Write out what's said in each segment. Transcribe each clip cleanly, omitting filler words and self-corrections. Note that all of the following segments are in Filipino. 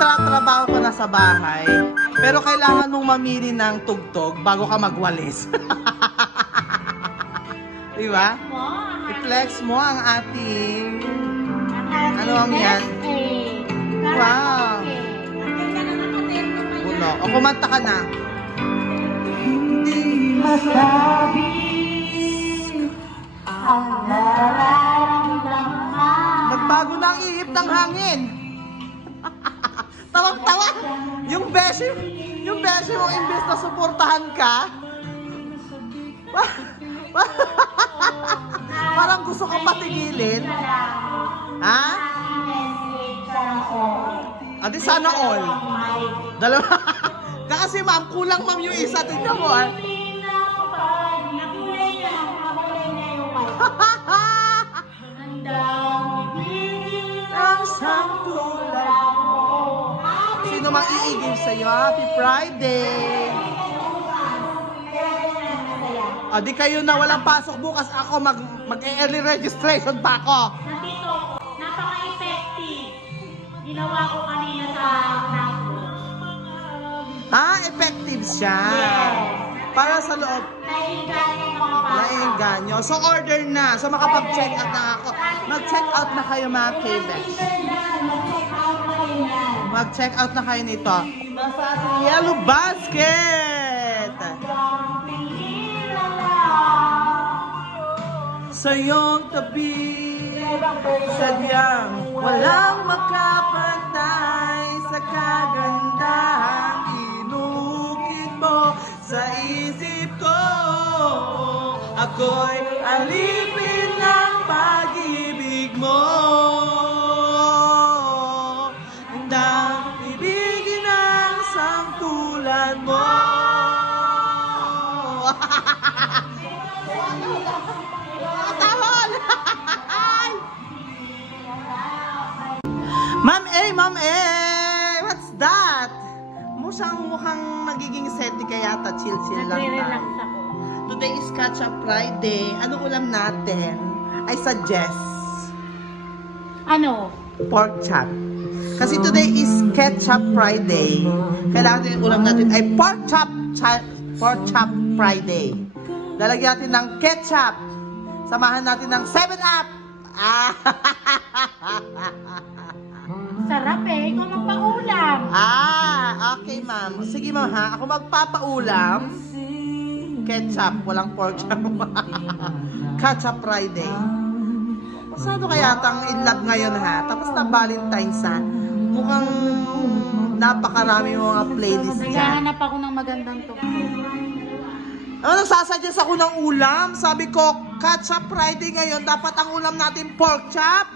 Nagtatrabaho ka na sa bahay, pero kailangan mong mamili ng tugtog bago ka magwalis. Diba? I-flex mo ang ating... Ano ang yan? Wow! Uno. O, kumanta ka na. Hindi masabi ang nararamdaman. Nagbago na ang ihip ng hangin. Tawag-tawa. Yung beshi mo, imbes na suportahan ka, parang gusto kang patigilin. Ha? Adi sana all. Dalawa. Kasi ma'am, kulang ma'am yung isa. Tignan mo ah. Sino mang iigib sa'yo? Happy Friday! Di kayo na walang pasok bukas. Ako mag-early registration pa ako. Nandito, napaka-effective. Ginawa ko kanina sa Nagbos. Effective siya. Yes. Para sa loob. Nainganyo. So order na. So makapag-check out na ako. Mag-check out na kayo mga K-Bex. Mag-check out na kayo nito. Nasa yellow basket. Sa iyong tabi, sadyang walang makapantay sa kagandahang inukit mo sa isip ko. Ako'y alipin ng pag-ibig mo. Handang ibigin ang sangtulan mo. Ma'am what's that? Mukhang nagiging seti ka yata, chill lang Nagre-relax tayo. ako. Today is Catch-up Friday. Ano ulam natin? I suggest Ano? pork chop. Kasi today is Catch-up Friday. Kailangan din ulam natin ay pork chop Friday. Lalagyan natin ng ketchup. Samahan natin ng 7-Up. Sarap eh. Ikaw magpaulam. Okay ma'am. Sige ma'am ha. Ako magpapaulam. Ketchup. Walang pork chop. Catch-up Friday. Masyado kaya tang in love ngayon ha. Tapos na Valentine's ha. Mukhang napakarami mga playlist dyan. Naghahanap ako ng magandang tugtog. Nagsasuggest ako ng ulam. Sabi ko, Catch-up Friday ngayon. Dapat ang ulam natin pork chop.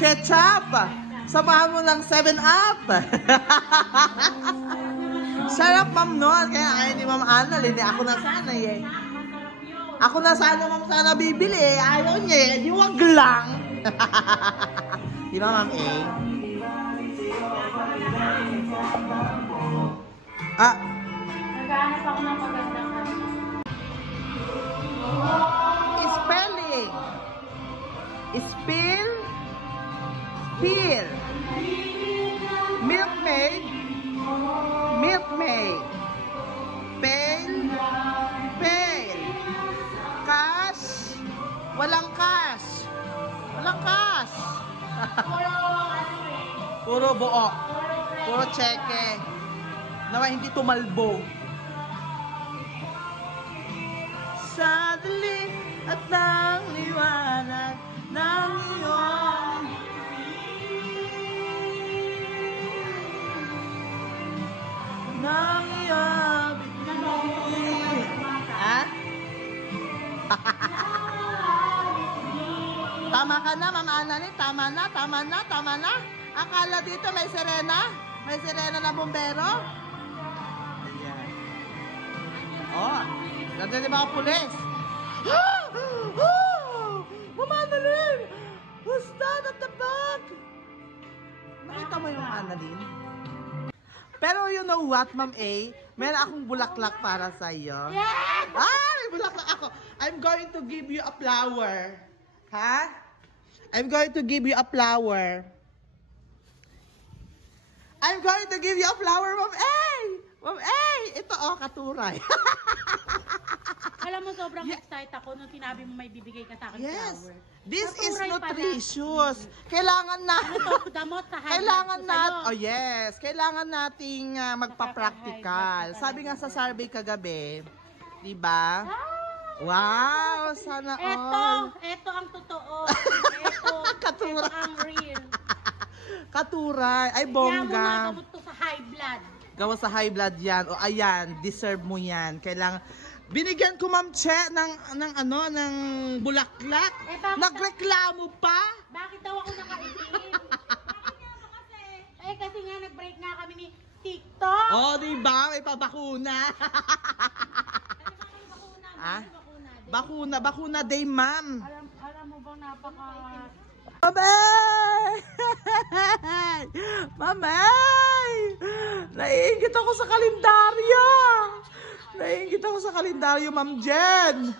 Ketchup. Samahan mo ng 7-Up. Sarap ma'am noon. Kaya ayaw ni Ma'am Annalyn. Ako na sana eh. Ako na sana ma'am sana bibili. Ayaw niya eh. Di wag lang. Di ba ma'am eh? Naghahanap ako ng magandang Spelling. Spill. Spill. Milkmaid. Milkmaid. Pail. Pail. Cash. Walang cash. Walang cash. Puro buo. Puro cheque. Nawa hindi tumalbo. Sadali at nang liwanag ng iyong ng iyong Tama ka na, Ma'am Annalyn. Tama na. Akala dito may sirena? May sirena na bombero? Ayan. Nandiyan yung mga pulis. Ma'am Annalyn! Who's that at the back? Nakita mo yung Annalyn? Pero you know what, Ma'am A? Meron akong bulaklak para sa iyo. Yeah! May bulaklak ako. I'm going to give you a flower. Ha? I'm going to give you a flower. I'm going to give you a flower, Ma'am A! Ma'am A! Ito, katuray. Alam mo, sobrang excited ako nung sinabi mo may bibigay ka sa akin Yes. flower. This is Katuray pala. nutritious. Kailangan na... Ano to? Gamot sa high Kailangan blood ko sa'yo. oh yes, kailangan nating magpa-practical. Sabi nga sa survey kagabi, 'di ba? Wow, sana all. Ito ang totoo. Ito Katuray. ang real. Katuray, ay Kaya mo bongga. nagamot to sa high blood. Gawa sa high blood 'yan. O ayan, deserve mo 'yan. Kailangan binigyan ko Ma'am Che ng bulaklak. Bakit- Nagreklamo pa? Bakit daw ako nakaitim? Bakit nga ba kasi? Kasi nga nag-break nga kami ni TikTok. Oh, 'di ba? May pabakuna. Ah? Bakuna day, ma'am. Alam mo bang napaka... Mamay! Mamay! Naiingit ako sa kalendaryo! Naiingit ako sa kalendaryo, Ma'am Jen!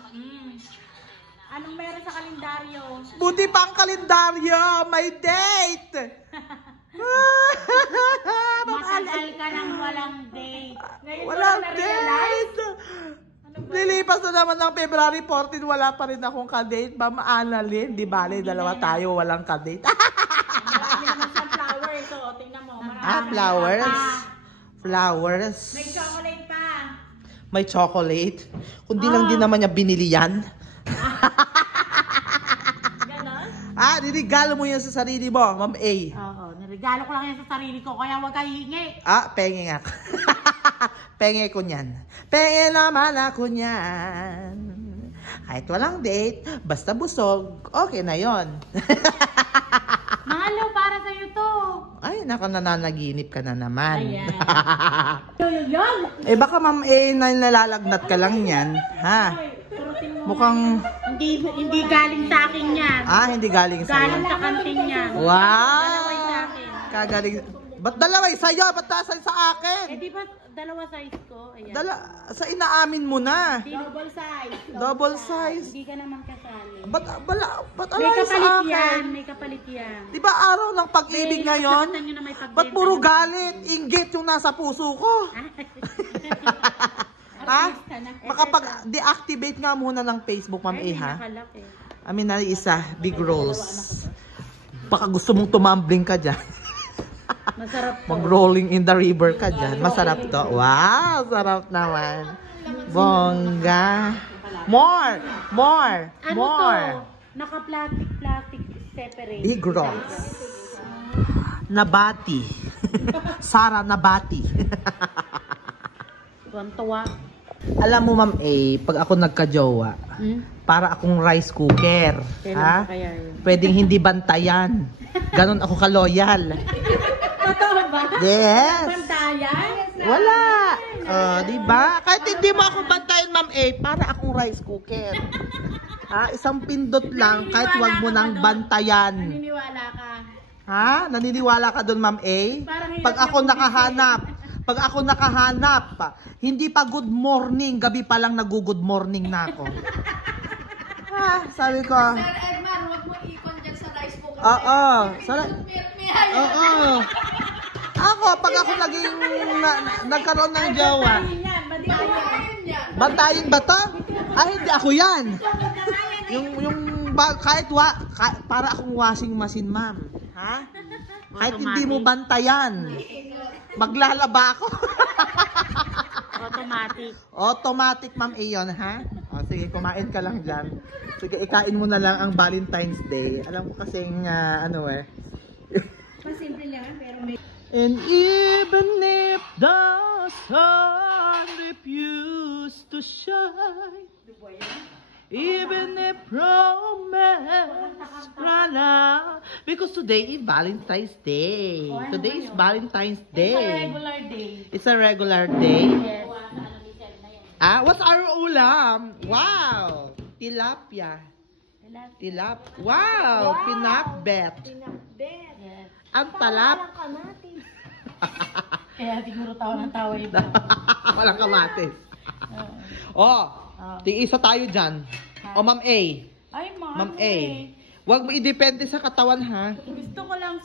Anong meron sa kalendaryo? Buti pa ang kalendaryo! May date! Matagal ka nang walang date. Ngayon Walang ko na realize. date! Lilipas na naman ng February 14, wala pa rin akong ka-date. Ma'am Annalyn, di bale, dalawa tayo, walang ka-date. Marami naman siyang flowers. So, tingnan mo. Marami Flowers? pa. Flowers? May chocolate pa. May chocolate? Kundi lang din naman niya binili yan. Ganon? Nirigalo mo yan sa sarili mo, Ma'am A. Oo, nirigalo ko lang yan sa sarili ko. Kaya huwag kayo hihingi. Penge nga. Penge ko niyan. Penge naman ako niyan. Kahit walang date, basta busog, okay na yon. Mahalo, para sa'yo to. Ay, nako, nananaginip ka na naman. Ayan. Yung. Baka Ma'am A, nalalagnat ka lang yan. Ha? Mukhang... Hindi galing sa akin yan. Hindi galing sa'yo. Galing sa kantin yan. Wow! Dalaway sa akin. Kagaling. Ba't dalaway sa'yo? Ba't nasa sa akin? Di ba dalawa size ko? Ayan. Sa inaamin mo na. Double size. Double size. Hindi ka naman kasali. Ba't May alay sa kapalit akin? yan. May kapalit yan. Di ba araw ng pag-ibig ngayon? Nakakatan nyo na may pagbenta. Ba't puro galit? Inggit yung nasa puso ko. Makapag-deactivate nga muna ng Facebook, Ma'am A, ha? Amin na isa, big rolls. Baka gusto mong tumambling ka dyan. Masarap po. Mag-rolling in the river ka dyan. Masarap to. Wow! Sarap naman. Bongga. More! More! Ano More! to? Naka-plastic separate. Big rolls. Nabati. Sara Nabati. Tuwan-tuwa. Alam mo, Ma'am A, pag ako nagka-jowa, para akong rice cooker. Kailan ba kaya yun? Pwedeng hindi bantayan. Ganon ako ka-loyal. Totoo ba? Yes. Bantayan? Wala. Diba? Kahit hindi mo ako bantayan, Ma'am A, para akong rice cooker. Isang pindot lang, kahit wag mo nang bantayan. Naniniwala ka? Naniniwala ka doon, Ma'am A? Pag ako nakahanap, hindi pa good morning, gabi pa lang nag-good morning na ako. Sabi ko. Sir Edmar, huwag mo ikon dyan sa rice cooker. Oo. Oo. Ako, pag ako nagkaroon ng jowa, bantayin ba to? Hindi ako yan. Para akong washing machine, ma'am. Kahit hindi mo bantayan. Maglalaba ako. Automatic, Ma'am A, yun, ha? Sige, kumain ka lang dyan. Sige, ikain mo na lang ang Valentine's Day. Alam ko kasing, Masimple lang, pero may... And even if the sun refused to shine, even if romance run out, because today is Valentine's Day. Today is Valentine's Day. It's a regular day. It's a regular day. Yes. What's our ulam? Wow! Tilapia. Wow! Pinakbet. Yes. Ang talap. Kaya siguro tawa ng tawa ito. Walang kamatis. Tig-isa tayo dyan. Ma'am A. Ay, Ma'am A. Huwag mo idepende sa katawan, ha? Gusto ko lang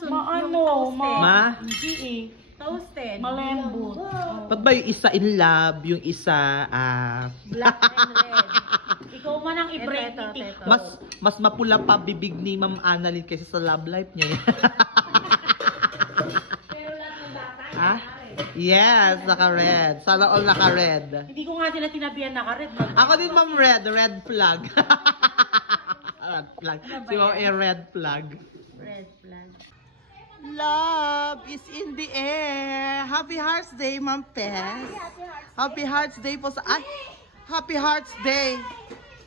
Ma? Hindi Toasted. Malembut. Ba't ba yung isa in love, yung isa, Black and red. Ikaw man ang i-break ni TikTok. mas mapula pa bibig ni Ma'am Annalyn kaysa sa love life niya. Pero lahat ng bata, Ah? Yes, naka-red. Sana all naka-red. hindi ko nga sila sinabihan naka-red. Ako din, Ma'am, red flag. Red flag. Si Ma'am red flag. Red flag. Love is in the air. Happy Hearts Day, Ma'am Pes. Happy Hearts Day po sa... Ay! Happy Hearts Day.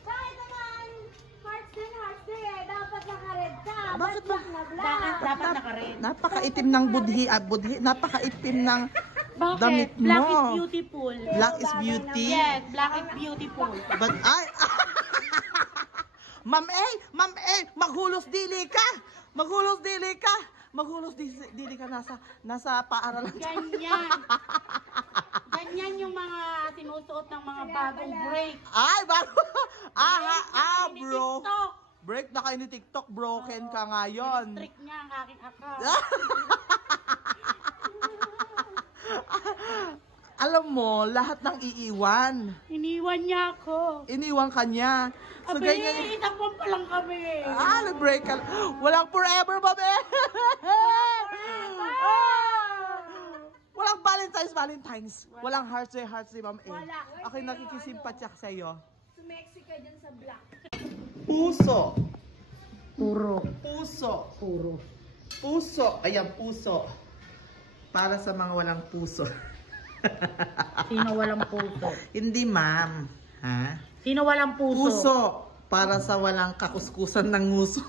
Bakit naman? Hearts din eh. Dapat naka-red ka. Bakit ba? Dapat naka-red. Napakaitim ng budhi. Napakaitim ng Bakit? damit mo. Black is beautiful. Black is beauty. Yes, black is beautiful. But ay... Ma'am maghulos dili ka. Maghulos dili ka. Maghulos dili ka nasa paaralan. Ganyan yung mga sinusuot ng mga bagong break. Ay, bago. Bro. TikTok. Break na kayo ni TikTok. Broken ka ngayon. Trick niya ang aking account. Alam mo, lahat ng iiwan. Iniwan niya ako. Iniwan ka niya. So, Abi, ganyan. itakpan pa lang kami. Nag-break ka. Walang forever, babe. Walang Valentine's. Walang Hearts Day, Ma'am A. Wala. Ako'y nakikisimpatya sa'yo. Sumexy ka dyan sa black. Puso. Puro. Puso. Ayan, puso. Para sa mga walang puso. Sino walang puso? Hindi, ma'am. Ha? Sino walang puso? Puso. Para sa walang kakuskusan ng nguso.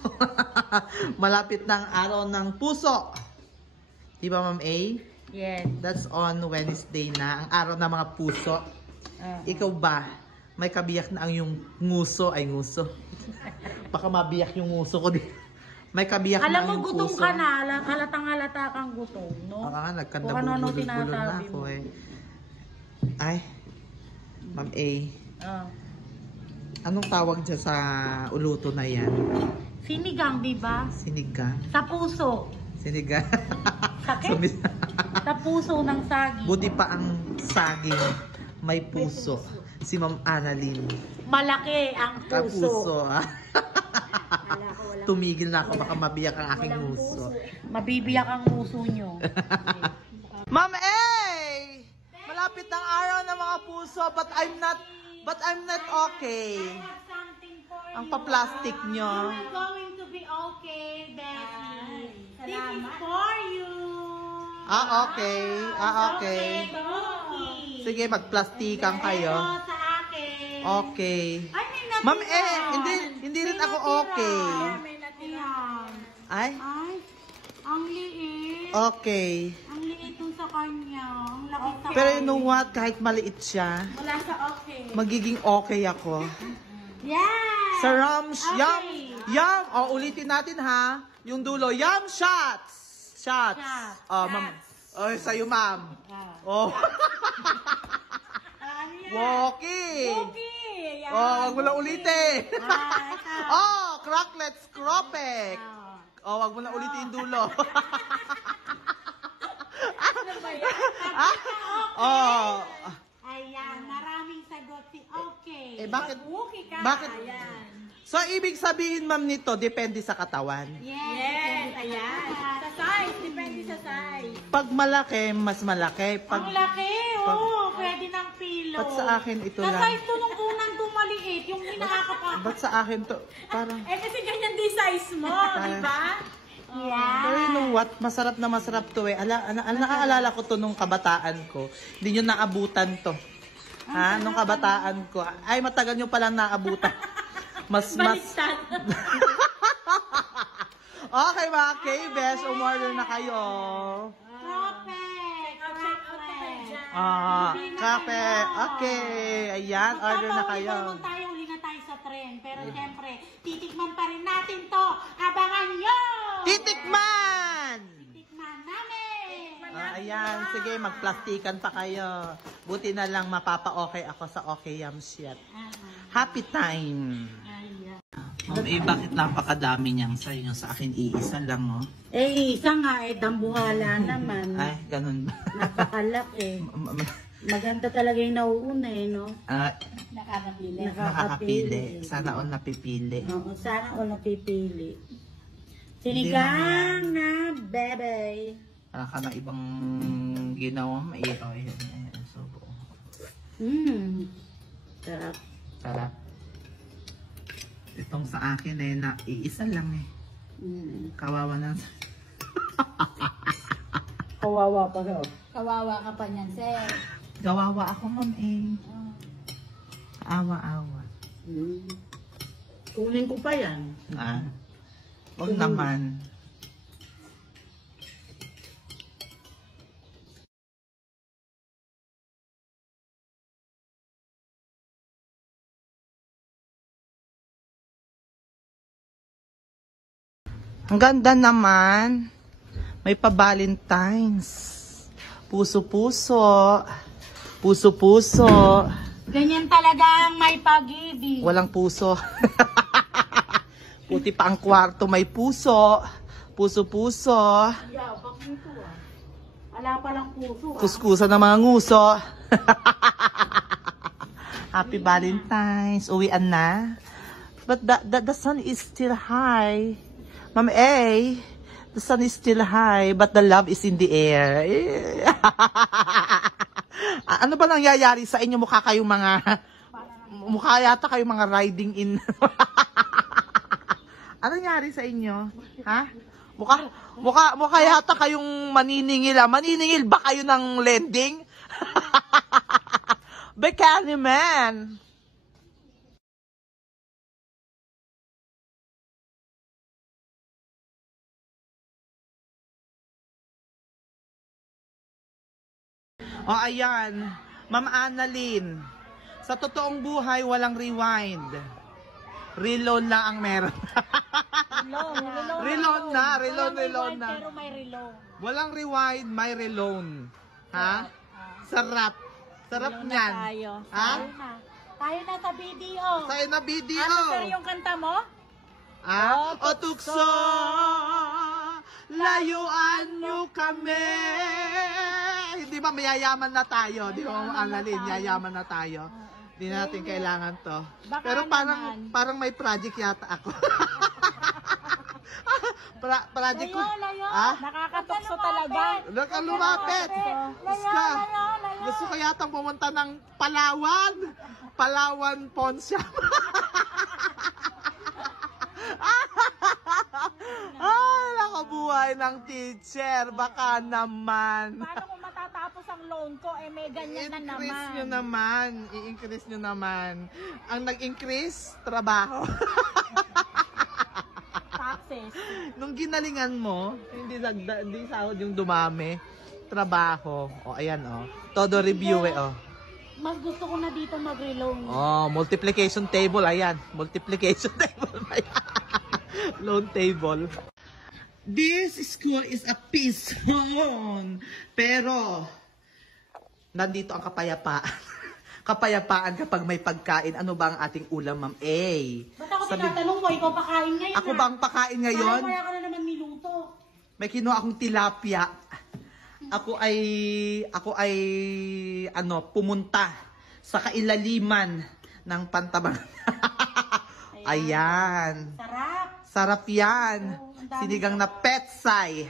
Malapit ng araw ng puso. Di ba, Ma'am A? Yes. That's on Wednesday na. Ang araw ng mga puso. Ikaw ba? May kabiyak na ang yung nguso. Ay, nguso. Baka mabiyak yung nguso ko din. May kabiyak na Alam ang mo, yung gutom puso. ka na. Halatang halata kang gutom, no? Baka nga, Kung ano-ano nagkandabulol-bulol na sinasabi ako mo. eh. Ay, Ma'am A. Ah. Anong tawag dyan sa uluto na yan? Sinigang, di ba? Sinigang? Sa puso. Sinigang? Sakit? Sa puso ng saging. Buti pa ang saging may puso. Si Ma'am Annalyn. Malaki ang Ang puso. puso, ah. Tumigil na ako, baka mabiyak ang aking puso. Mabibiyak ang puso nyo. Ma'am A! Malapit ang araw ng mga puso, but I'm not okay. Ang pa-plastic nyo. You are going to be okay, Becky. This is for you. Okay. Okay. Sige, magplastikan kayo. Ito sa akin. Okay. Ay, may natira. Ma'am hindi rin ako okay. May natira. Ay, Ay, ang liit. okay. Ang liit yung sa kanya. Ang laki sa Pero you know what? Kahit maliit siya, Wala sa okay. magiging okay ako. Yeah! Sa Rams, Okay. yum! O, ulitin natin ha. Yung dulo, yum shots! Shots. Shots. Ma'am. Oy, sa'yo, ma'am. Ah. Oh. Ano yan? Walkie. Okay. Yan. Wag mo lang ulitin. Ito. Cracklets, cropek. Ah. Wag mo lang ulitin yung dulo. Ano ba yan? Okay. Ayan, maraming sagot si okay. Bakit? Mag-okay ka. Bakit? Ayan. So, ibig sabihin, ma'am, nito, depende sa katawan. Yes, ayan. Sa size, depende sa size. Pag malaki, mas malaki. Pag, Ang laki, oh. Pwede ng pilo. Ba't sa akin ito Sa lang? size to nung unang tumaliit, yung hinahakapa. Ba't sa akin to? Parang, Kasi ganyan din size mo, di ba? Yeah. pero you know what? Masarap na masarap to eh. Naaalala ko to nung kabataan ko. Hindi nyo naabutan to. Ha? Nung kabataan ko. Ay, matagal nyo palang naabutan. Baliktad. Okay mga K-Bes, umorder na kayo. Perfect. Kape. Okay. Ayan, order na kayo. Magpapauli tayo, uli na tayo sa trend. Pero siyempre, titikman pa rin natin to. Abangan nyo! Titikman! Titikman namin! Ayan, sige, magplastikan pa kayo. Buti na lang mapapa-okay ako sa Okay Yum Shit. Happy time! Ayan. Ma'am A, bakit napakadami niyang sa'yo? Sa akin, iisa lang, oh. Eh, isa nga eh, dambuhala naman. Ay, ganun ba? Napakalaki. Maganda talaga yung nauuna eh, no? Nakakapili. Nakakapili. Sana all napipili. Oo, sana all napipili. Sinigang na bebe. Wala ka na ibang ginawa, ma'am A. Oh, ayan. So, Sarap. sarap. Itong sa akin eh, iisa lang eh. Kawawa na. Kawawa pa daw. Kawawa ka pa niyan, sir. Kawawa ako, ma'am eh. Awa-awa. Kunin ko pa yan. Huwag naman. Ang ganda naman. May pa-Valentine's. Puso-puso. Puso-puso. Ganyan talaga ang may pag-ibig. Walang puso. Puti pa ang kwarto may puso. Puso-puso. Yeah, bakit ito ah? Wala palang puso ah. Kuskusan ng mga nguso. Happy Valentine's. Uwian na. But the sun is still high. Ma'am A, the sun is still high, but the love is in the air. Ano ba nangyayari sa inyo? Mukha kayong mga... Mukha yata kayong mga riding in... Ano nangyari sa inyo? Ha? Mukha yata kayong maniningil. Maniningil ba kayo ng lending? Bekani man. O ayan, Ma'am Annalyn, sa totoong buhay walang rewind. Reload lang ang meron. Reload na. Pero may reload. Walang rewind, may reload. Ha? Sarap. Sarap niyan. Tayo. Ha? Tayo na sa video. Tayo na video. Ano sir yung kanta mo? O tukso, layuan nyo kami. Hindi ba mayayaman na tayo? Di ba, Ma'am Annalyn, yayaman na tayo. Hindi natin kailangan to. Baka Pero naman. parang may project yata ako. Project ko. Layo. Ah? Nakakatukso talaga. Nakalumapit. Gusto ko yatang pumunta ng Palawan. Palawan Pawn Shop. Ay, nakabuhay ng teacher. Baka naman. Paano kung matatapos ang loan ko, eh may ganyan na naman. I-increase nyo naman. I-increase nyo naman. Ang nag-increase, trabaho. Taxes. Nung ginalingan mo, hindi sahod yung dumami. Trabaho. O, ayan, o. Todo review, eh, o. Mas gusto ko na dito mag-reloan. Oh, multiplication table. Ayan. Multiplication table. Loan table. This school is a peace zone. Pero, nandito ang kapayapaan. Kapayapaan kapag may pagkain. Ano ba ang ating ulam, Ma'am A? Ba't ako tinatanong mo, ikaw pakain ngayon? Ako bang pakain ngayon? Parang kaya ka na naman niluto. May kinuha akong tilapia. Ako ay pumunta sa kailaliman ng Pantabang. Ayan. Sarap. Sarap yan. Oh, ang dami Sinigang na petsay.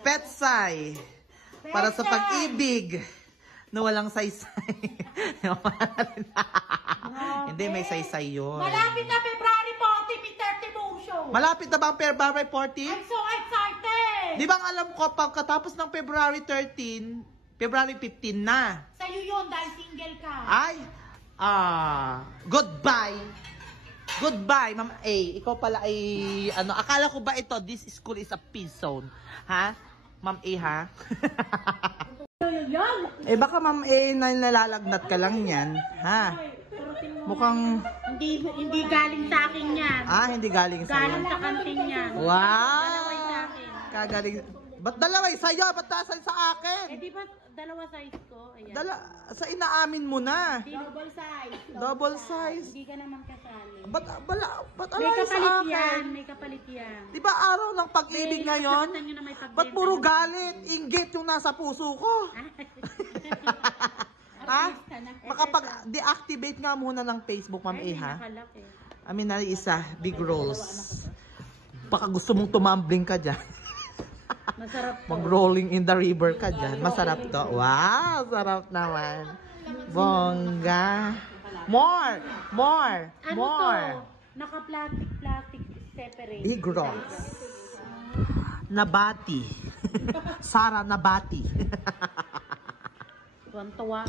Petsay. Para sa pag-ibig na walang saysay. Hindi, may saysay yun. Malapit na February 40, midterm motion. Malapit na ba ang February 14? I'm so excited. Di ba ang alam ko, pagkatapos ng February 13, February 15 na. Sa'yo yun dahil single ka. Ay, goodbye. Goodbye, Ma'am A. Ikaw pala ay, akala ko ba ito, this school is a peace zone? Ha? Ma'am A, ha? Baka Ma'am A, nalalagnat ka lang yan. Ha? Mukhang... Hindi galing sa akin yan. Hindi galing sa'yo. Galing sa kantin yan. Wow! Dalaway sa akin. Kagaling... Ba't dalawa? Sa'yo, ba't nasa sa Eh akin? di ba dalawa size ko? Ayan. Sa inaamin mo na. Double size. Double size. Hindi ka naman kasali. Ba't May alay sa kapalit akin? yan. May kapalit yan. Di ba araw ng pag-ibig May ngayon? nakasaktan nyo na may pagbenta. Ba't puro galit? Inggit yung nasa puso ko. Ha? Makapag-deactivate nga muna ng Facebook, Ma'am Ay, A, ha? nakalak eh. Amin na isa, big rolls. Baka gusto mong tumambling ka dyan. Masarap to. Mag-rolling in the river ka dyan. Masarap to. Wow, sarap naman. Bongga. More! More! Ano More! to? Naka-plastic separate. Big rolls. Nabati. Sara Nabati. Tuwan-tuwa.